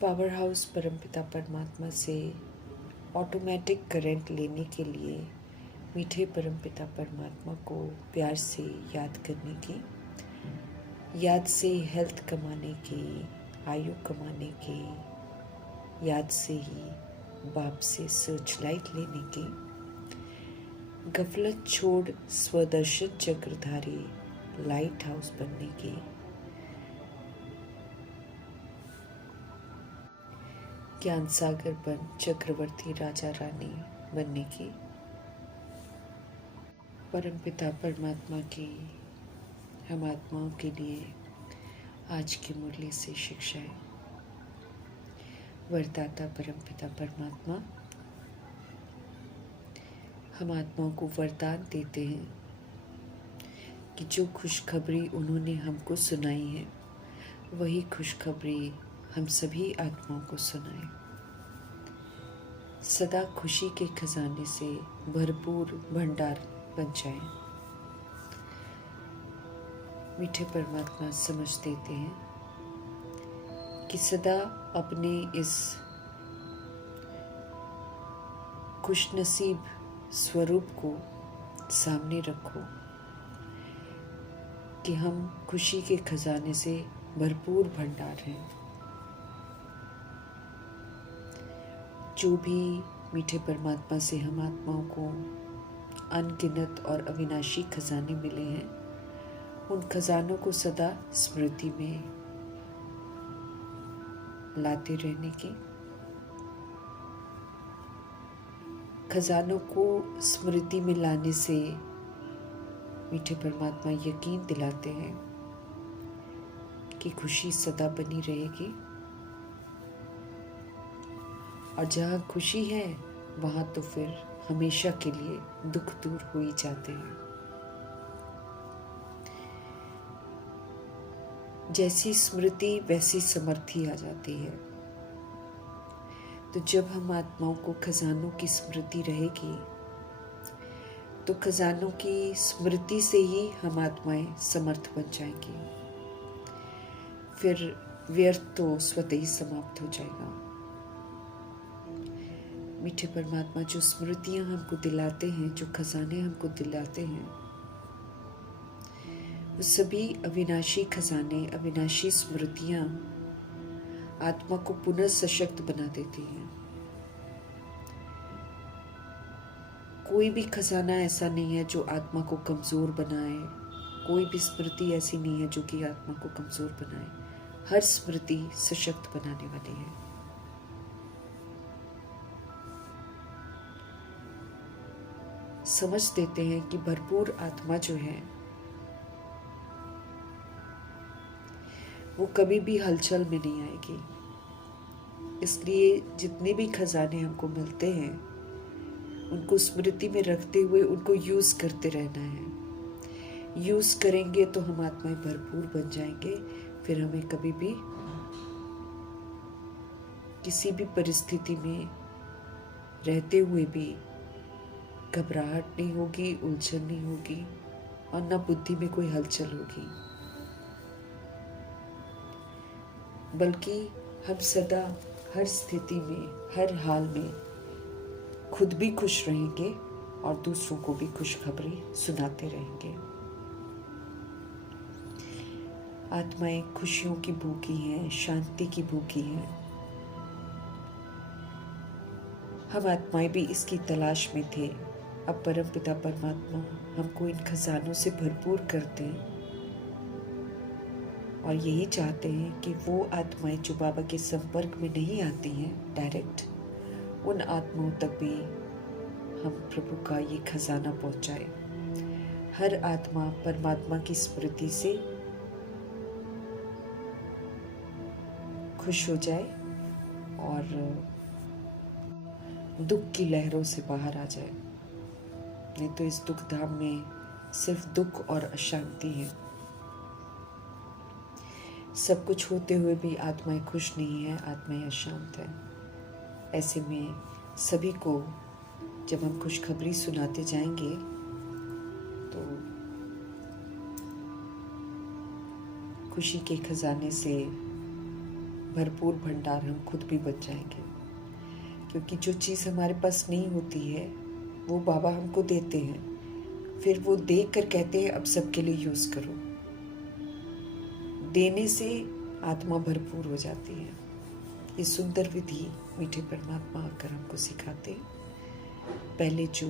Power house परमपिता परमात्मा से ऑटोमेटिक करंट लेने के लिए मीठे परमपिता परमात्मा को प्यार से याद करने की, याद से हेल्थ कमाने की, आयु कमाने की, याद से ही बाप से सर्च लाइट लेने की, गफलत छोड़ स्वदर्शन चक्रधारी लाइट हाउस बनने की, ज्ञान सागर बन चक्रवर्ती राजा रानी बनने की, परमपिता परमात्मा की हम आत्माओं के लिए आज की मुरली से शिक्षाएं। वरदाता परमपिता परमात्मा हम आत्माओं को वरदान देते हैं कि जो खुशखबरी उन्होंने हमको सुनाई है वही खुशखबरी हम सभी आत्माओं को सुनाएं। सदा खुशी के खजाने से भरपूर भंडार बन जाए। मीठे परमात्मा समझ देते हैं कि सदा अपने इस खुशनसीब स्वरूप को सामने रखो कि हम खुशी के खजाने से भरपूर भंडार हैं। जो भी मीठे परमात्मा से हम आत्माओं को अनगिनत और अविनाशी खजाने मिले हैं, उन खजानों को सदा स्मृति में लाते रहने की, खजानों को स्मृति में लाने से मीठे परमात्मा यकीन दिलाते हैं कि खुशी सदा बनी रहेगी। और जहाँ खुशी है वहाँ तो फिर हमेशा के लिए दुख दूर हो ही जाते हैं। जैसी स्मृति वैसी समर्थी आ जाती है। तो जब हम आत्माओं को खजानों की स्मृति रहेगी तो खजानों की स्मृति से ही हम आत्माएं समर्थ बन जाएंगी। फिर व्यर्थ तो स्वतः ही समाप्त हो जाएगा। मीठे परमात्मा जो स्मृतियां हमको दिलाते हैं, जो खजाने हमको दिलाते हैं, वो सभी अविनाशी खजाने, अविनाशी स्मृतियां आत्मा को पुनः सशक्त बना देती हैं। कोई भी खजाना ऐसा नहीं है जो आत्मा को कमजोर बनाए। कोई भी स्मृति ऐसी नहीं है जो कि आत्मा को कमजोर बनाए। हर स्मृति सशक्त बनाने वाली है। समझ देते हैं कि भरपूर आत्मा जो है वो कभी भी हलचल में नहीं आएगी। इसलिए जितने भी खजाने हमको मिलते हैं उनको स्मृति में रखते हुए उनको यूज करते रहना है। यूज करेंगे तो हम आत्माएं भरपूर बन जाएंगे। फिर हमें कभी भी किसी भी परिस्थिति में रहते हुए भी घबराहट नहीं होगी, उलझन नहीं होगी और न बुद्धि में कोई हलचल होगी, बल्कि हम सदा हर स्थिति में, हर हाल में खुद भी खुश रहेंगे और दूसरों को भी खुशखबरी सुनाते रहेंगे। आत्माएं खुशियों की भूखी हैं, शांति की भूखी हैं। हम आत्माएं भी इसकी तलाश में थे। अब परमपिता परमात्मा हमको इन खजानों से भरपूर करते हैं और यही चाहते हैं कि वो आत्माएं जो बाबा के संपर्क में नहीं आती हैं डायरेक्ट, उन आत्माओं तक भी हम प्रभु का ये खजाना पहुंचाए। हर आत्मा परमात्मा की स्मृति से खुश हो जाए और दुख की लहरों से बाहर आ जाए। नहीं तो इस दुख धाम में सिर्फ दुख और अशांति है। सब कुछ होते हुए भी आत्माएं खुश नहीं है, आत्माएं अशांत है। ऐसे में सभी को जब हम खुशखबरी सुनाते जाएंगे तो खुशी के खजाने से भरपूर भंडार हम खुद भी बच जाएंगे, क्योंकि जो चीज़ हमारे पास नहीं होती है वो बाबा हमको देते हैं, फिर वो दे कर कहते हैं अब सबके लिए यूज़ करो। देने से आत्मा भरपूर हो जाती है। ये सुंदर विधि मीठे परमात्मा आकर हमको सिखाते हैं। पहले जो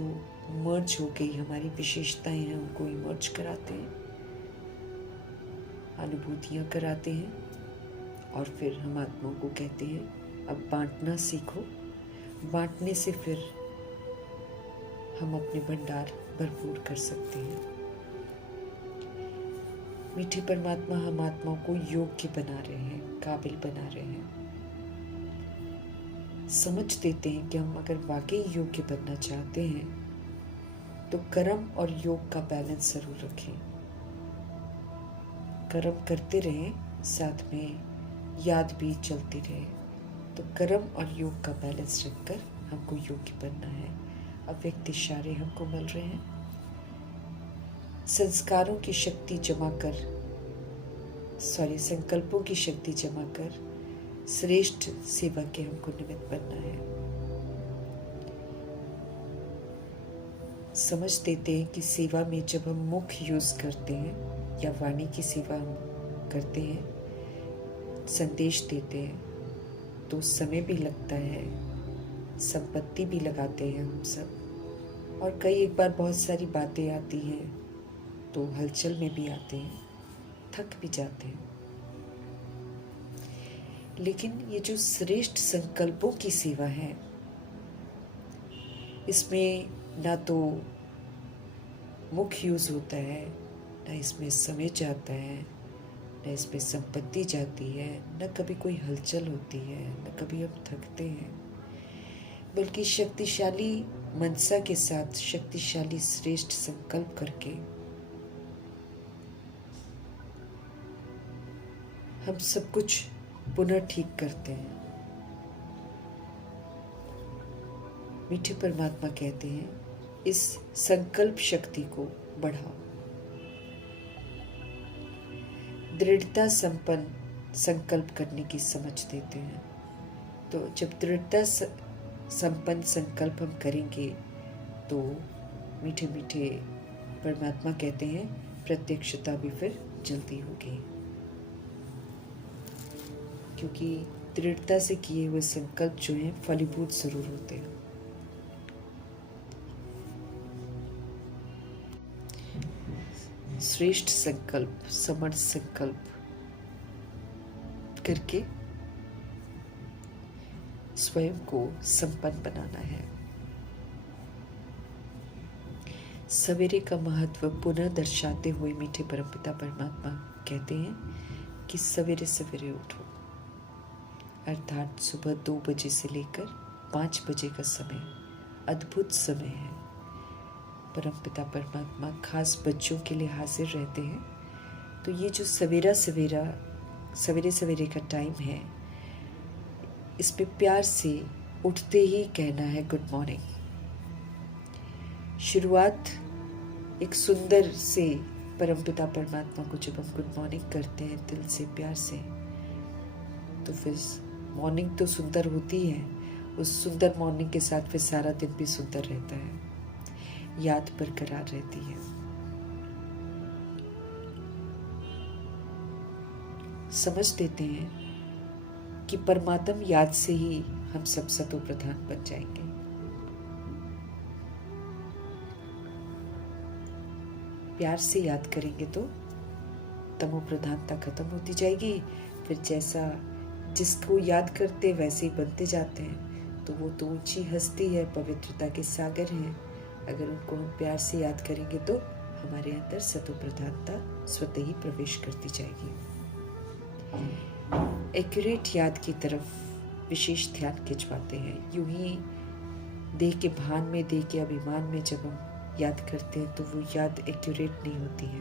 मर्ज हो गई हमारी विशेषताएं हैं उनको इमर्ज कराते हैं, अनुभूतियाँ कराते हैं, और फिर हम आत्मा को कहते हैं अब बांटना सीखो। बांटने से फिर हम अपने भंडार भरपूर कर सकते हैं। मीठे परमात्मा हम आत्मा को योग्य बना रहे हैं, काबिल बना रहे हैं। समझ देते हैं कि हम अगर वाकई योग्य बनना चाहते हैं तो कर्म और योग का बैलेंस जरूर रखें। कर्म करते रहें, साथ में याद भी चलती रहे। तो कर्म और योग का बैलेंस रखकर हमको योग्य बनना है। अव्यक्त इशारे हमको मिल रहे हैं। संस्कारों की शक्ति जमा कर संकल्पों की शक्ति जमा कर श्रेष्ठ सेवा के हमको निमित्त बनना है। समझ देते हैं कि सेवा में जब हम मुख यूज करते हैं या वाणी की सेवा हम करते हैं, संदेश देते हैं, तो समय भी लगता है, संपत्ति भी लगाते हैं हम सब, और कई एक बार बहुत सारी बातें आती हैं तो हलचल में भी आते हैं, थक भी जाते हैं। लेकिन ये जो श्रेष्ठ संकल्पों की सेवा है, इसमें ना तो मुख यूज होता है, ना इसमें समय जाता है, न इसमें संपत्ति जाती है, न कभी कोई हलचल होती है, न कभी हम थकते हैं, बल्कि शक्तिशाली मनसा के साथ शक्तिशाली श्रेष्ठ संकल्प करके हम सब कुछ पुनः ठीक करते हैं। मीठे परमात्मा कहते हैं इस संकल्प शक्ति को बढ़ाओ। दृढ़ता संपन्न संकल्प करने की समझ देते हैं। तो जब दृढ़ता संपन्न संकल्प हम करेंगे तो मीठे मीठे परमात्मा कहते हैं प्रत्यक्षता भी फिर जल्दी होगी, क्योंकि दृढ़ता से किए हुए संकल्प जो हैं फलीभूत जरूर होते हैं। श्रेष्ठ संकल्प, समर्थ संकल्प करके स्वयं को संपन्न बनाना है। सवेरे का महत्व पुनः दर्शाते हुए मीठे परमपिता परमात्मा कहते हैं कि सवेरे सवेरे उठो, अर्थात सुबह 2 बजे से लेकर 5 बजे का समय अद्भुत समय है। परमपिता परमात्मा खास बच्चों के लिए हाजिर रहते हैं। तो ये जो सवेरे सवेरे का टाइम है, इस पे प्यार से उठते ही कहना है गुड मॉर्निंग। शुरुआत एक सुंदर से परमपिता परमात्मा को जब हम गुड मॉर्निंग करते हैं दिल से प्यार से, तो फिर मॉर्निंग तो सुंदर होती है, उस सुंदर मॉर्निंग के साथ फिर सारा दिन भी सुंदर रहता है, याद बरकरार रहती है। समझ देते हैं कि परमात्म याद से ही हम सब सतो प्रधान बन जाएंगे। प्यार से याद करेंगे तो तमो प्रधानता खत्म होती जाएगी। फिर जैसा जिसको याद करते वैसे ही बनते जाते हैं। तो वो तो ऊंची हस्ती है, पवित्रता के सागर हैं। अगर उनको हम प्यार से याद करेंगे तो हमारे अंदर सतो प्रधानता स्वतः ही प्रवेश करती जाएगी। एक्यूरेट याद की तरफ विशेष ध्यान खिंचवाते हैं। यूं ही देह के भान में, देह के अभिमान में जब हम याद करते हैं तो वो याद एक्यूरेट नहीं होती है।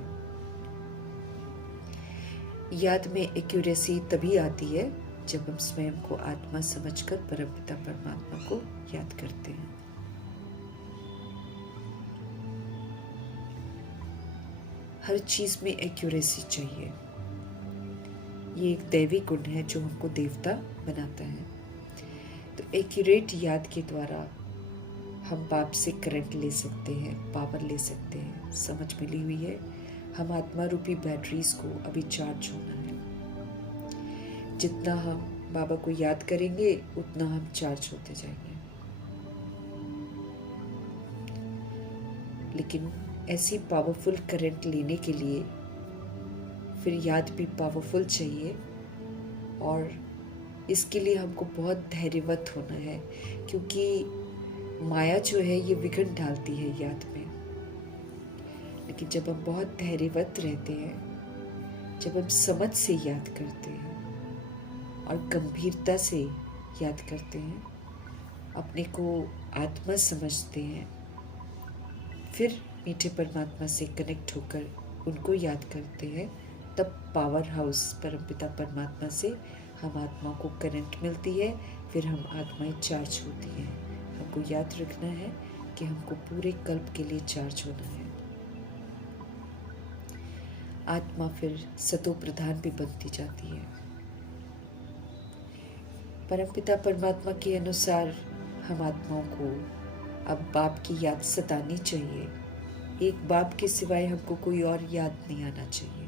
याद में एक्यूरेसी तभी आती है जब हम स्वयं को आत्मा समझकर परमपिता परमात्मा को याद करते हैं। हर चीज में एक्यूरेसी चाहिए। ये एक दैवी गुण है जो हमको देवता बनाता है। तो एक्यूरेट याद के द्वारा हम बाप से करंट ले सकते हैं, पावर ले सकते हैं। समझ मिली हुई है, हम आत्मा रूपी बैटरीज को अभी चार्ज होना है। जितना हम बाबा को याद करेंगे उतना हम चार्ज होते जाएंगे। लेकिन ऐसी पावरफुल करंट लेने के लिए फिर याद भी पावरफुल चाहिए, और इसके लिए हमको बहुत धैर्यवत होना है, क्योंकि माया जो है ये विघ्न डालती है याद में। लेकिन जब हम बहुत धैर्यवत रहते हैं, जब हम समझ से याद करते हैं और गंभीरता से याद करते हैं, अपने को आत्मा समझते हैं, फिर मीठे परमात्मा से कनेक्ट होकर उनको याद करते हैं, तब पावर हाउस परमपिता परमात्मा से हम आत्मा को करंट मिलती है। फिर हम आत्माएं चार्ज होती हैं। हमको याद रखना है कि हमको पूरे कल्प के लिए चार्ज होना है। आत्मा फिर सतो प्रधान भी बनती जाती है। परमपिता परमात्मा के अनुसार हम आत्माओं को अब बाप की याद सतानी चाहिए। एक बाप के सिवाय हमको कोई और याद नहीं आना चाहिए,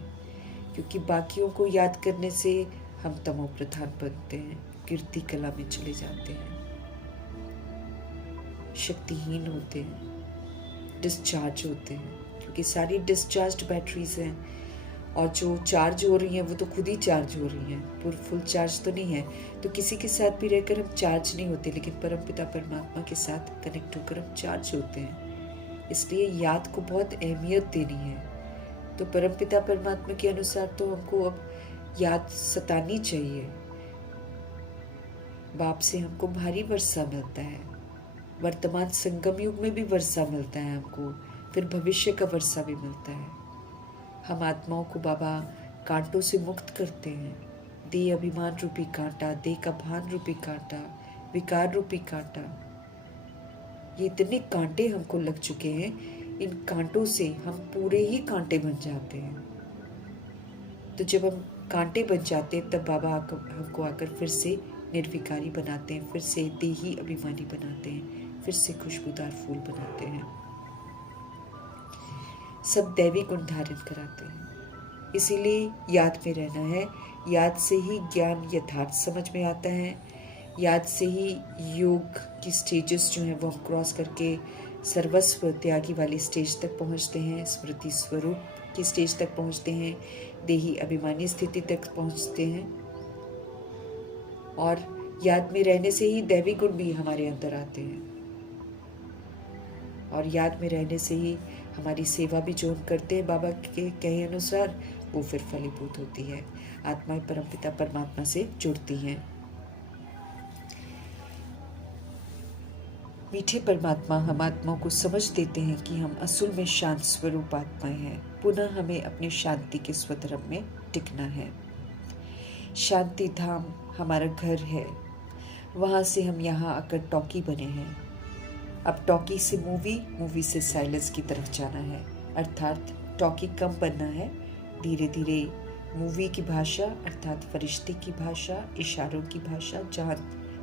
क्योंकि बाकियों को याद करने से हम तमो प्रधान बनते हैं, कीर्ति कला में चले जाते हैं, शक्तिहीन होते हैं, डिस्चार्ज होते हैं, क्योंकि सारी डिस्चार्ज्ड बैटरीज हैं, और जो चार्ज हो रही हैं वो तो खुद ही चार्ज हो रही हैं, पूरा फुल चार्ज तो नहीं है। तो किसी के साथ भी रहकर हम चार्ज नहीं होते, लेकिन परमपिता परमात्मा के साथ कनेक्ट होकर हम चार्ज होते हैं। इसलिए याद को बहुत अहमियत देनी है। तो परमपिता परमात्मा के अनुसार तो हमको अब याद सतानी चाहिए। बाप से हमको भारी वर्षा मिलता है, वर्तमान संगम युग में भी वर्षा मिलता है हमको, फिर भविष्य का वर्षा भी मिलता है। हम आत्माओं को बाबा कांटों से मुक्त करते हैं। देह अभिमान रूपी कांटा, देह का भान रूपी कांटा, विकार रूपी कांटा, ये इतने कांटे हमको लग चुके हैं। इन कांटों से हम पूरे ही कांटे बन जाते हैं। तो जब हम कांटे बन जाते हैं, तब बाबा हमको आकर फिर से निर्विकारी बनाते हैं, फिर से देही अभिमानी बनाते हैं, फिर से खुशबूदार फूल बनाते हैं, सब दैवी गुण धारण कराते हैं। इसीलिए याद में रहना है। याद से ही ज्ञान यथार्थ समझ में आता है। याद से ही योग की स्टेजेस जो हैं वो हम क्रॉस करके सर्वस्व त्यागी वाली स्टेज तक पहुंचते हैं, स्मृति स्वरूप की स्टेज तक पहुंचते हैं, देही अभिमानी स्थिति तक पहुंचते हैं। और याद में रहने से ही दैवी गुण भी हमारे अंदर आते हैं, और याद में रहने से ही हमारी सेवा भी जो हम करते हैं बाबा के कहे अनुसार, वो फिर फलीभूत होती है। आत्माएं परमपिता परमात्मा से जुड़ती हैं। मीठे परमात्मा हम आत्माओं को समझ देते हैं कि हम असल में शांत स्वरूप आत्माएं हैं। पुनः हमें अपने शांति के स्वधर्म में टिकना है। शांति धाम हमारा घर है, वहाँ से हम यहाँ आकर टॉकी बने हैं। अब टॉकी से मूवी, मूवी से साइलेंस की तरफ जाना है, अर्थात टॉकी कम बनना है। धीरे धीरे मूवी की भाषा अर्थात फरिश्ते की भाषा, इशारों की भाषा, जहाँ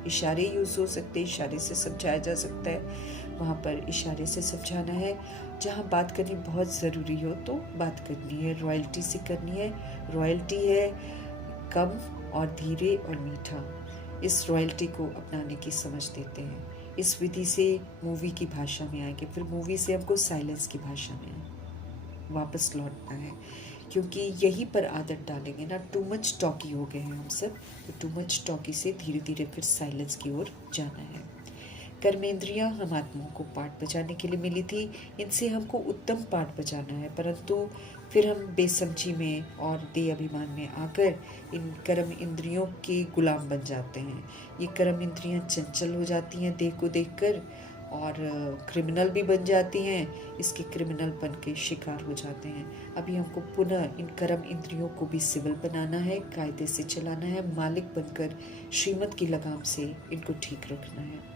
इशारे यूज़ हो सकते हैं, इशारे से समझाया जा सकता है, वहाँ पर इशारे से समझाना है। जहाँ बात करनी बहुत ज़रूरी हो तो बात करनी है, रॉयल्टी से करनी है। रॉयल्टी है कम और धीरे और मीठा। इस रॉयल्टी को अपनाने की समझ देते हैं। इस विधि से मूवी की भाषा में आएंगे, फिर मूवी से हमको साइलेंस की भाषा में वापस लौटना है, क्योंकि यहीं पर आदत डालेंगे ना। टू मच टॉकी हो गए हैं हम सब, तो टू मच टॉकी से धीरे धीरे फिर साइलेंस की ओर जाना है। कर्मेंद्रियां हम आत्माओं को पाठ बजाने के लिए मिली थी, इनसे हमको उत्तम पाठ बजाना है, परंतु फिर हम बेसमझी में और देह अभिमान में आकर इन कर्म इंद्रियों के गुलाम बन जाते हैं। ये कर्म इंद्रियां चंचल हो जाती हैं देह को देखकर, और क्रिमिनल भी बन जाती हैं, इसके क्रिमिनलपन के शिकार हो जाते हैं। अभी हमको पुनः इन कर्म इंद्रियों को भी सिविल बनाना है, कायदे से चलाना है, मालिक बनकर श्रीमत की लगाम से इनको ठीक रखना है।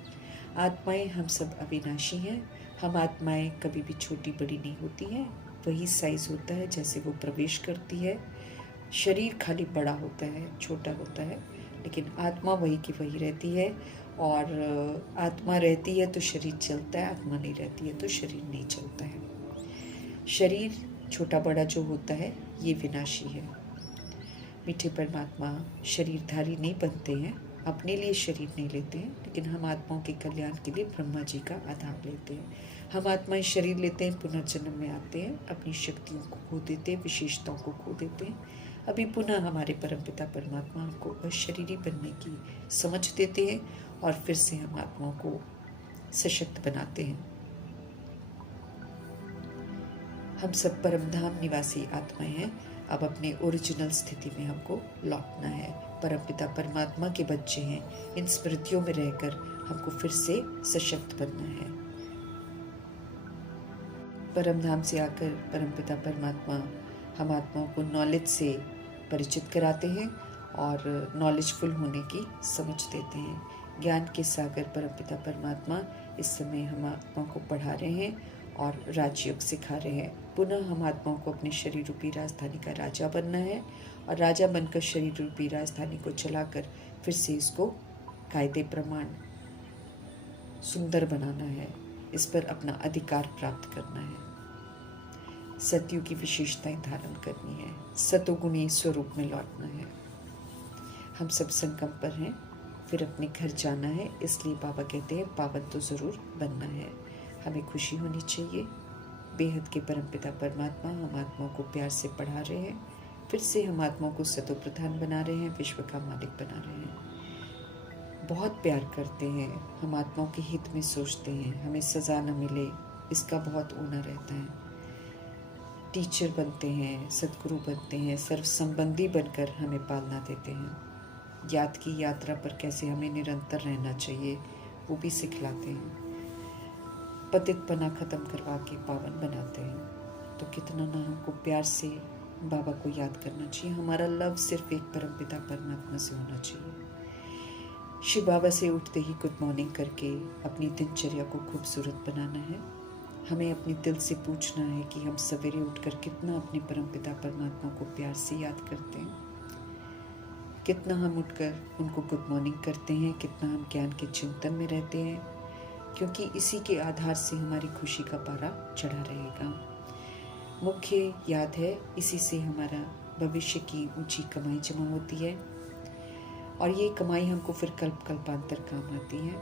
आत्माएं हम सब अविनाशी हैं। हम आत्माएं कभी भी छोटी बड़ी नहीं होती हैं, वही साइज होता है जैसे वो प्रवेश करती है, शरीर खाली बड़ा होता है, छोटा होता है, लेकिन आत्मा वही की वही रहती है। और आत्मा रहती है तो शरीर चलता है, आत्मा नहीं रहती है तो शरीर नहीं चलता है। शरीर छोटा बड़ा जो होता है ये विनाशी है। मीठे परमात्मा शरीरधारी नहीं बनते हैं, अपने लिए शरीर नहीं लेते हैं, लेकिन हम आत्माओं के कल्याण के लिए ब्रह्मा जी का आधार लेते हैं। हम आत्माएं शरीर लेते हैं, पुनर्जन्म में आते हैं, अपनी शक्तियों को खो देते हैं, विशेषताओं को खो देते हैं। अभी पुनः हमारे परमपिता परमात्मा हमको अशरीरी बनने की समझ देते हैं और फिर से हम आत्माओं को सशक्त बनाते हैं। हम सब परमधाम निवासी आत्माएं हैं। अब अपने ओरिजिनल स्थिति में हमको लौटना है। परमपिता परमात्मा के बच्चे हैं, इन स्मृतियों में रहकर हमको फिर से सशक्त बनना है। परमधाम से आकर परमपिता परमात्मा हम आत्माओं को नॉलेज से परिचित कराते हैं और नॉलेजफुल होने की समझ देते हैं। ज्ञान के सागर परमपिता परमात्मा इस समय हम आत्माओं को पढ़ा रहे हैं और राजयोग सिखा रहे हैं। पुनः हम आत्माओं को अपने शरीर रूपी राजधानी का राजा बनना है और राजा बनकर शरीर रूपी राजधानी को चलाकर फिर से इसको कायदे प्रमाण सुंदर बनाना है, इस पर अपना अधिकार प्राप्त करना है, सत्युग की विशेषताएं धारण करनी है, सतोगुणी स्वरूप में लौटना है। हम सब संकल्प पर हैं, फिर अपने घर जाना है, इसलिए बाबा कहते हैं पावन तो ज़रूर बनना है। हमें खुशी होनी चाहिए। बेहद के परमपिता परमात्मा हम आत्माओं को प्यार से पढ़ा रहे हैं, फिर से हम आत्माओं को सतो प्रधान बना रहे हैं, विश्व का मालिक बना रहे हैं। बहुत प्यार करते हैं, हम आत्माओं के हित में सोचते हैं, हमें सज़ा न मिले इसका बहुत ऊना रहता है। टीचर बनते हैं, सदगुरु बनते हैं, सर्व संबंधी बनकर हमें पालना देते हैं। याद की यात्रा पर कैसे हमें निरंतर रहना चाहिए वो भी सिखलाते हैं। पतितपना खत्म करवा के पावन बनाते हैं। तो कितना ना हमको प्यार से बाबा को याद करना चाहिए। हमारा लव सिर्फ एक परमपिता परमात्मा से होना चाहिए। शिव बाबा से उठते ही गुड मॉर्निंग करके अपनी दिनचर्या को खूबसूरत बनाना है। हमें अपने दिल से पूछना है कि हम सवेरे उठकर कितना अपने परमपिता परमात्मा को प्यार से याद करते हैं, कितना हम उठकर उनको गुड मॉर्निंग करते हैं, कितना हम ज्ञान के चिंतन में रहते हैं, क्योंकि इसी के आधार से हमारी खुशी का पारा चढ़ा रहेगा। मुख्य याद है, इसी से हमारा भविष्य की ऊंची कमाई जमा होती है और ये कमाई हमको फिर कल्प कल्पांतर काम आती है।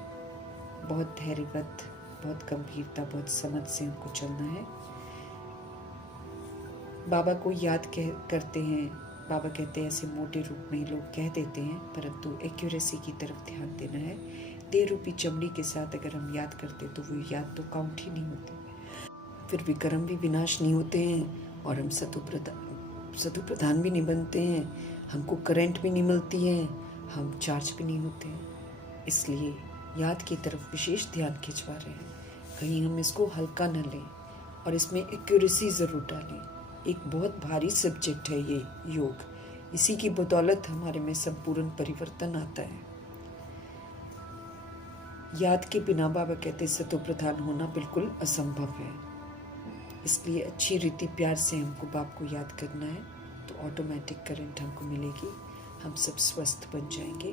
बहुत धैर्यवत, बहुत गंभीरता, बहुत समझ से हमको चलना है। बाबा को याद करते हैं, बाबा कहते हैं ऐसे मोटे रूप में लोग कह देते हैं, परंतु एक्यूरेसी की तरफ ध्यान देना है। देह रूपी चमड़ी के साथ अगर हम याद करते तो वो याद तो काउंट ही नहीं होती, फिर विक्रम भी विनाश नहीं होते हैं और हम सतु प्रधान भी नहीं बनते हैं, हमको करंट भी नहीं मिलती है, हम चार्ज भी नहीं होते हैं। इसलिए याद की तरफ विशेष ध्यान खिंचवा रहे हैं, कहीं हम इसको हल्का न लें और इसमें एक्यूरेसी ज़रूर डालें। एक बहुत भारी सब्जेक्ट है ये योग, इसी की बदौलत हमारे में संपूर्ण परिवर्तन आता है। याद के बिना बाबा कहते सतो प्रधान होना बिल्कुल असंभव है। इसलिए अच्छी रीति प्यार से हमको बाप को याद करना है तो ऑटोमेटिक करंट हमको मिलेगी, हम सब स्वस्थ बन जाएंगे,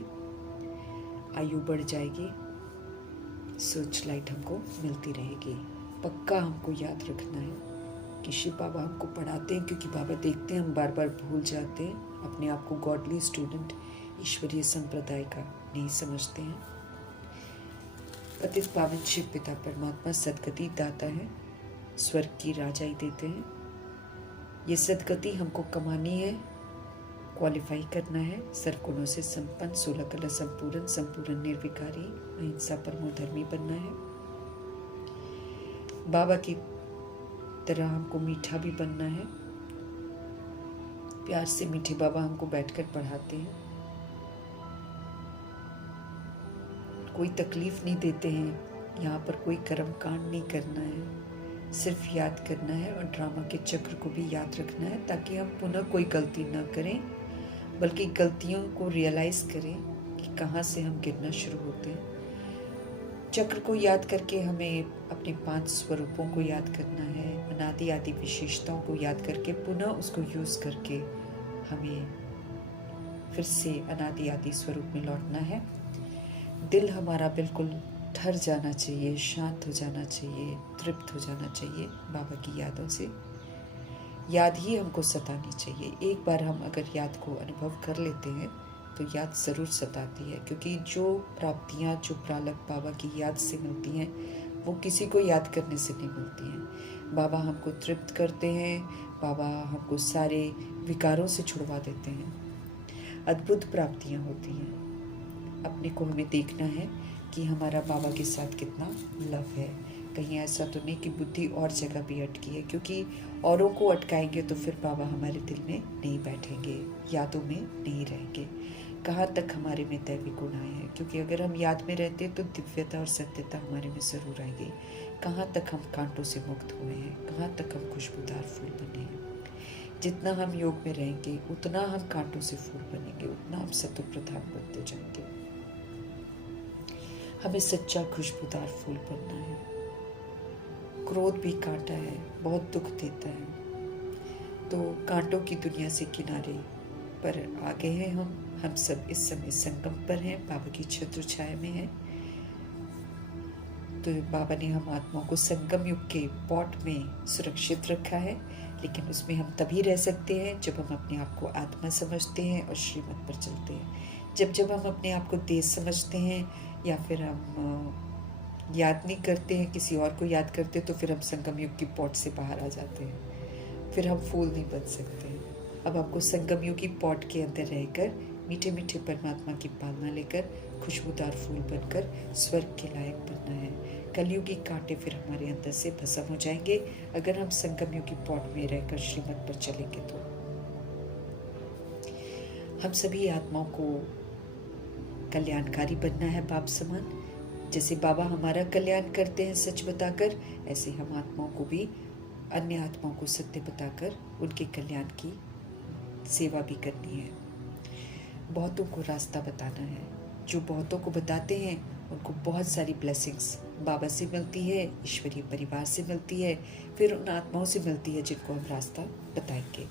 आयु बढ़ जाएगी, सर्च लाइट हमको मिलती रहेगी। पक्का हमको याद रखना है कि शिव बाबा हमको पढ़ाते हैं, क्योंकि बाबा देखते हैं हम बार बार भूल जाते हैं, अपने आप को गॉडली स्टूडेंट ईश्वरीय संप्रदाय का नहीं समझते हैं। पतित पावन शिव पिता परमात्मा सदगति दाता है, स्वर्ग की राजाई देते हैं। ये सदगति हमको कमानी है, क्वालिफाई करना है। सर्वगुणों से संपन्न, 16 कला संपूर्ण, संपूर्ण निर्विकारी, अहिंसा परमो धर्मी बनना है। बाबा की तरह हमको मीठा भी बनना है। प्यार से मीठे बाबा हमको बैठकर पढ़ाते हैं, कोई तकलीफ नहीं देते हैं। यहाँ पर कोई कर्म कांड नहीं करना है, सिर्फ याद करना है और ड्रामा के चक्र को भी याद रखना है, ताकि हम पुनः कोई गलती ना करें, बल्कि गलतियों को रियलाइज करें कि कहाँ से हम गिरना शुरू होते हैं। चक्र को याद करके हमें अपने 5 स्वरूपों को याद करना है, अनादि आदि विशेषताओं को याद करके पुनः उसको यूज़ करके हमें फिर से अनादि आदि स्वरूप में लौटना है। दिल हमारा बिल्कुल ठहर जाना चाहिए, शांत हो जाना चाहिए, तृप्त हो जाना चाहिए बाबा की यादों से। याद ही हमको सतानी चाहिए। एक बार हम अगर याद को अनुभव कर लेते हैं तो याद ज़रूर सताती है, क्योंकि जो प्राप्तियाँ, जो प्रालब्ध बाबा की याद से मिलती हैं वो किसी को याद करने से नहीं मिलती हैं। बाबा हमको तृप्त करते हैं, बाबा हमको सारे विकारों से छुड़वा देते हैं। अद्भुत प्राप्तियाँ होती हैं। अपने को हमें देखना है कि हमारा बाबा के साथ कितना लव है। कहीं ऐसा तो नहीं कि बुद्धि और जगह भी अटकी है, क्योंकि औरों को अटकाएंगे तो फिर बाबा हमारे दिल में नहीं बैठेंगे, यादों में नहीं रहेंगे। कहाँ तक हमारे में दैवी गुण आए हैं, क्योंकि अगर हम याद में रहते तो दिव्यता और सत्यता हमारे में ज़रूर आएगी। कहाँ तक हम कांटों से मुक्त हुए हैं, कहाँ तक हम खुशबूदार फूल बने हैं। जितना हम योग में रहेंगे उतना हम कांटों से फूल बनेंगे, उतना हम सत्व प्रधान बनते जाएंगे। हमें सच्चा खुशबूदार फूल बनना है। क्रोध भी कांटा है, बहुत दुख देता है, तो कांटों की दुनिया से किनारे पर आ गए हैं हम सब इस समय संगम पर हैं, बाबा की छत्र छाया में हैं। तो बाबा ने हम आत्माओं को संगम युग के पॉट में सुरक्षित रखा है, लेकिन उसमें हम तभी रह सकते हैं जब हम अपने आप को आत्मा समझते हैं और श्रीमत पर चलते हैं। जब हम अपने आप को देश समझते हैं या फिर हम याद नहीं करते हैं, किसी और को याद करते, तो फिर हम संगम युग की पॉट से बाहर आ जाते हैं, फिर हम फूल नहीं बन सकते। अब आपको संगम युग की पॉट के अंदर रहकर मीठे मीठे परमात्मा की पालना लेकर खुशबूदार फूल बनकर स्वर्ग के लायक बनना है। कलयुगी कांटे फिर हमारे अंदर से भस्म हो जाएंगे अगर हम संगम युग की पॉट में रहकर श्रीमत पर चलेंगे। तो हम सभी आत्माओं को कल्याणकारी बनना है बाप समान। जैसे बाबा हमारा कल्याण करते हैं सच बताकर, ऐसे हम आत्माओं को भी अन्य आत्माओं को सत्य बताकर उनके कल्याण की सेवा भी करनी है। बहुतों को रास्ता बताना है। जो बहुतों को बताते हैं उनको बहुत सारी ब्लेसिंग्स बाबा से मिलती है, ईश्वरीय परिवार से मिलती है, फिर उन आत्माओं से मिलती है जिनको हम रास्ता बताएंगे।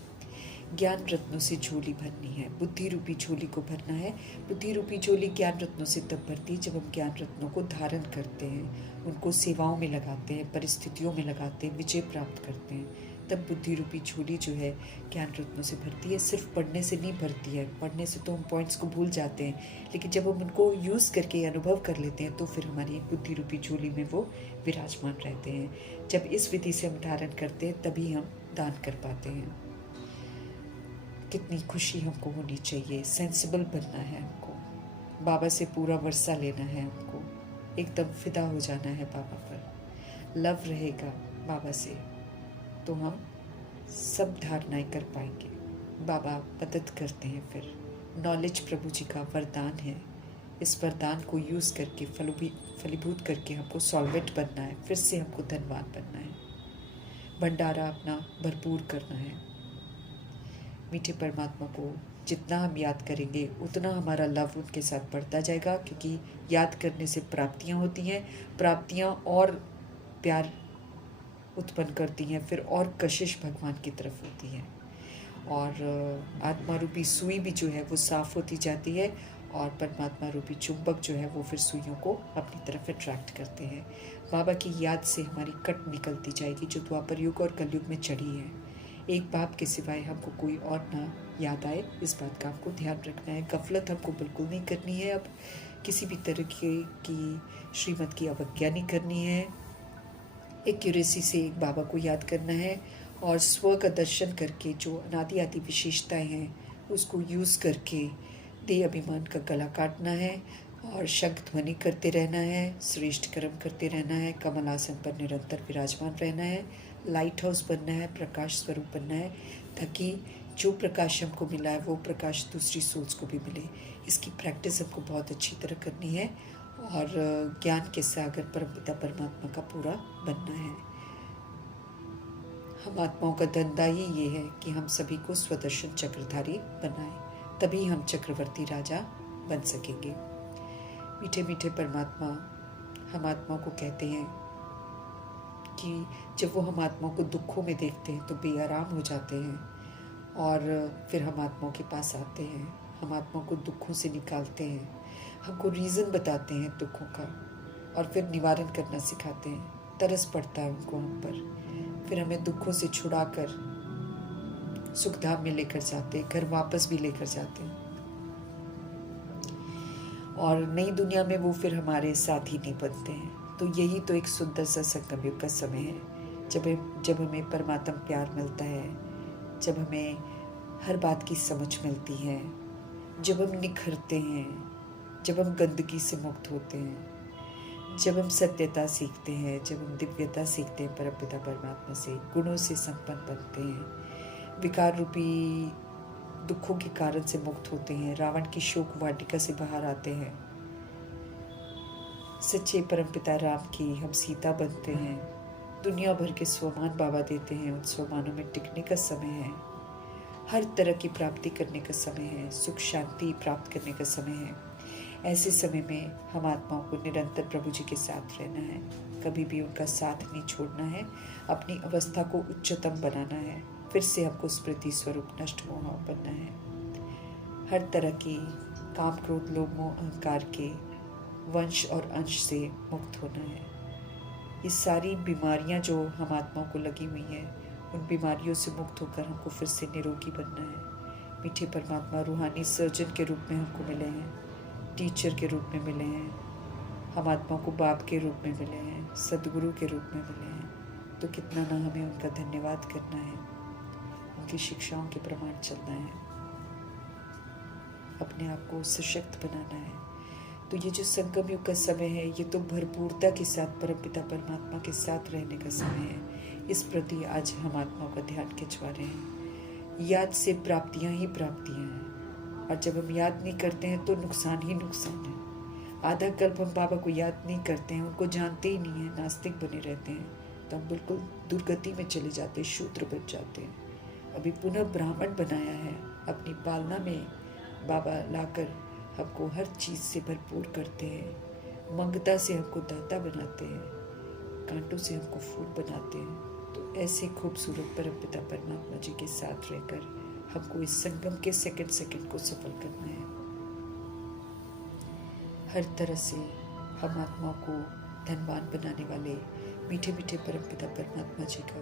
ज्ञान रत्नों से झोली भरनी है, बुद्धि रूपी झोली को भरना है। बुद्धि रूपी झोली ज्ञान रत्नों से तब भरती है जब हम ज्ञान रत्नों को धारण करते हैं, उनको सेवाओं में लगाते हैं, परिस्थितियों में लगाते हैं, विजय प्राप्त करते हैं। तब बुद्धि रूपी झोली जो है ज्ञान रत्नों से भरती है। सिर्फ पढ़ने से नहीं भरती है, पढ़ने से तो हम पॉइंट्स को भूल जाते हैं, लेकिन जब हम उनको यूज़ करके अनुभव कर लेते हैं तो फिर हमारी बुद्धि रूपी झोली में वो विराजमान रहते हैं। जब इस विधि से हम धारण करते हैं तभी हम दान कर पाते हैं। कितनी खुशी हमको होनी चाहिए, सेंसिबल बनना है हमको, बाबा से पूरा वर्षा लेना है हमको, एकदम फिदा हो जाना है बाबा पर। लव रहेगा बाबा से तो हम सब धारणाएं कर पाएंगे। बाबा मदद करते हैं। फिर नॉलेज प्रभु जी का वरदान है, इस वरदान को यूज़ करके फलीभूत करके हमको सॉल्वेंट बनना है, फिर से हमको धनवान बनना है, भंडारा अपना भरपूर करना है। मीठे परमात्मा को जितना हम याद करेंगे उतना हमारा लव उनके साथ बढ़ता जाएगा, क्योंकि याद करने से प्राप्तियाँ होती हैं, प्राप्तियाँ और प्यार उत्पन्न करती हैं, फिर और कशिश भगवान की तरफ होती हैं, और आत्मा रूपी सुई भी जो है वो साफ़ होती जाती है, और परमात्मा रूपी चुंबक जो है वो फिर सुइयों को अपनी तरफ अट्रैक्ट करते हैं। बाबा की याद से हमारी कट निकलती जाएगी जो द्वापर युग और कलयुग में चढ़ी है। एक बाप के सिवाय हमको कोई और ना याद आए, इस बात का हमको ध्यान रखना है। गफलत हमको बिल्कुल नहीं करनी है। अब किसी भी तरह की श्रीमत की अवज्ञा नहीं करनी है। एक्यूरेसी से एक बाबा को याद करना है, और स्व का दर्शन करके जो अनादि आदि विशेषताएं हैं उसको यूज़ करके देह अभिमान का गला काटना है, और शंख ध्वनि करते रहना है, श्रेष्ठ कर्म करते रहना है, कमल आसन पर निरंतर विराजमान रहना है, लाइट हाउस बनना है, प्रकाश स्वरूप बनना है, ताकि जो प्रकाश हमको मिला है वो प्रकाश दूसरी सोल्स को भी मिले। इसकी प्रैक्टिस हमको बहुत अच्छी तरह करनी है, और ज्ञान के सागर परमपिता परमात्मा का पूरा बनना है। हम आत्माओं का धंधा ही ये है कि हम सभी को स्वदर्शन चक्रधारी बनाएं, तभी हम चक्रवर्ती राजा बन सकेंगे। मीठे मीठे परमात्मा हम आत्माओं को कहते हैं कि जब वो हम आत्माओं को दुखों में देखते हैं तो बेआराम हो जाते हैं, और फिर हम आत्माओं के पास आते हैं, हम आत्माओं को दुखों से निकालते हैं, हमको रीज़न बताते हैं दुखों का और फिर निवारण करना सिखाते हैं। तरस पड़ता है उनको हम पर, फिर हमें दुखों से छुड़ाकर सुखधाम में लेकर जाते हैं, घर वापस भी लेकर जाते हैं और नई दुनिया में वो फिर हमारे साथ ही नहीं बनते हैं। तो यही तो एक सुंदर सा संगम युग का समय है, जब हमें परमात्मा प्यार मिलता है, जब हमें हर बात की समझ मिलती है, जब हम निखरते हैं, जब हम गंदगी से मुक्त होते हैं, जब हम सत्यता सीखते हैं, जब हम दिव्यता सीखते हैं परमपिता परमात्मा से, गुणों से संपन्न बनते हैं, विकार रूपी दुखों के कारण से मुक्त होते हैं, रावण की शोक वाटिका से बाहर आते हैं, सच्चे परमपिता राम की हम सीता बनते हैं, दुनिया भर के स्वमान बाबा देते हैं, उन स्वमानों में टिकने का समय है, हर तरह की प्राप्ति करने का समय है, सुख शांति प्राप्त करने का समय है। ऐसे समय में हम आत्माओं को निरंतर प्रभु जी के साथ रहना है, कभी भी उनका साथ नहीं छोड़ना है, अपनी अवस्था को उच्चतम बनाना है, फिर से हमको स्मृति स्वरूप नष्ट मोह बनना है, हर तरह की काम क्रोध लोभ मोह अहंकार के वंश और अंश से मुक्त होना है। ये सारी बीमारियां जो हम आत्माओं को लगी हुई हैं, उन बीमारियों से मुक्त होकर हमको फिर से निरोगी बनना है। मीठे परमात्मा रूहानी सर्जन के रूप में हमको मिले हैं, टीचर के रूप में मिले हैं, हम आत्माओं को बाप के रूप में मिले हैं, सदगुरु के रूप में मिले हैं। तो कितना ना हमें उनका धन्यवाद करना है, उनकी शिक्षाओं के प्रमाण चलना है, अपने आप को सशक्त बनाना है। तो ये जो संगम युग का समय है, ये तो भरपूरता के साथ परमपिता परमात्मा के साथ रहने का समय है। इस प्रति आज हम आत्माओं का ध्यान खिंचवा रहे हैं। याद से प्राप्तियां ही प्राप्तियां हैं, और जब हम याद नहीं करते हैं तो नुकसान ही नुकसान है। आधा कल्प हम बाबा को याद नहीं करते हैं, उनको जानते ही नहीं है, नास्तिक बने रहते हैं, तो हम बिल्कुल दुर्गति में चले जाते हैं, शूद्र बन जाते हैं। अभी पुनः ब्राह्मण बनाया है, अपनी पालना में बाबा लाकर हमको हर चीज़ से भरपूर करते हैं, मंगता से हमको दाता बनाते हैं, कांटों से हमको फूल बनाते हैं। तो ऐसे खूबसूरत परमपिता परमात्मा जी के साथ रहकर हमको इस संगम के सेकंड सेकंड को सफल करना है। हर तरह से हम आत्माओं को धनवान बनाने वाले मीठे मीठे परमपिता परमात्मा जी का